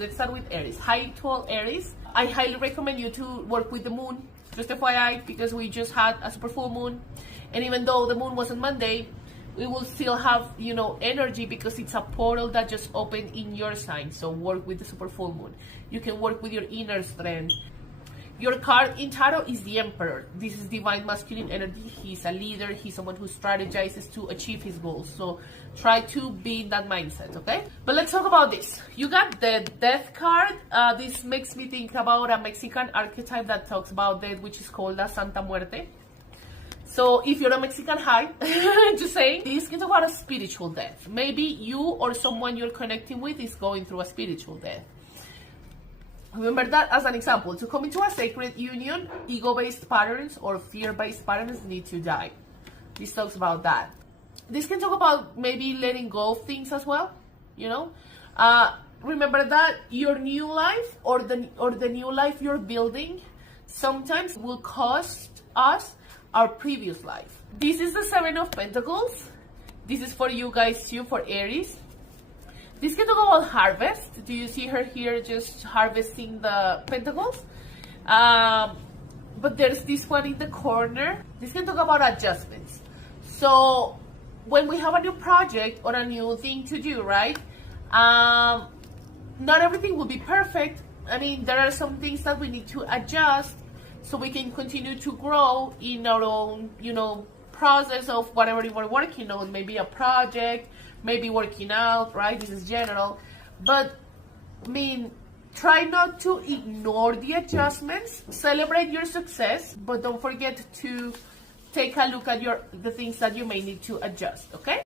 Let's start with Aries. Hi to all Aries. I highly recommend you to work with the moon. Just FYI, because we just had a super full moon. And even though the moon was on Monday, we will still have, energy because it's a portal that just opened in your sign. So work with the super full moon. You can work with your inner strength. Your card in tarot is the Emperor. This is divine masculine energy. He's a leader. He's someone who strategizes to achieve his goals. So try to be in that mindset, okay? But let's talk about this. You got the Death card. This makes me think about a Mexican archetype that talks about death, which is called la Santa Muerte. So if you're a Mexican, hi, just saying, this can talk about a spiritual death. Maybe you or someone you're connecting with is going through a spiritual death. Remember that as an example. To come into a sacred union, ego-based patterns or fear-based patterns need to die. This talks about that. This can talk about maybe letting go of things as well, Remember that your new life or the new life you're building sometimes will cost us our previous life. This is the Seven of Pentacles. This is for you guys too, for Aries. This can talk about harvest. Do you see her here just harvesting the pentacles? But there's this one in the corner. This can talk about adjustments. So when we have a new project or a new thing to do, right? Not everything will be perfect. I mean, there are some things that we need to adjust so we can continue to grow in our own, process of whatever we're working on. Maybe a project, maybe working out, right? This is general. But, try not to ignore the adjustments. Celebrate your success, but don't forget to take a look at the things that you may need to adjust, okay?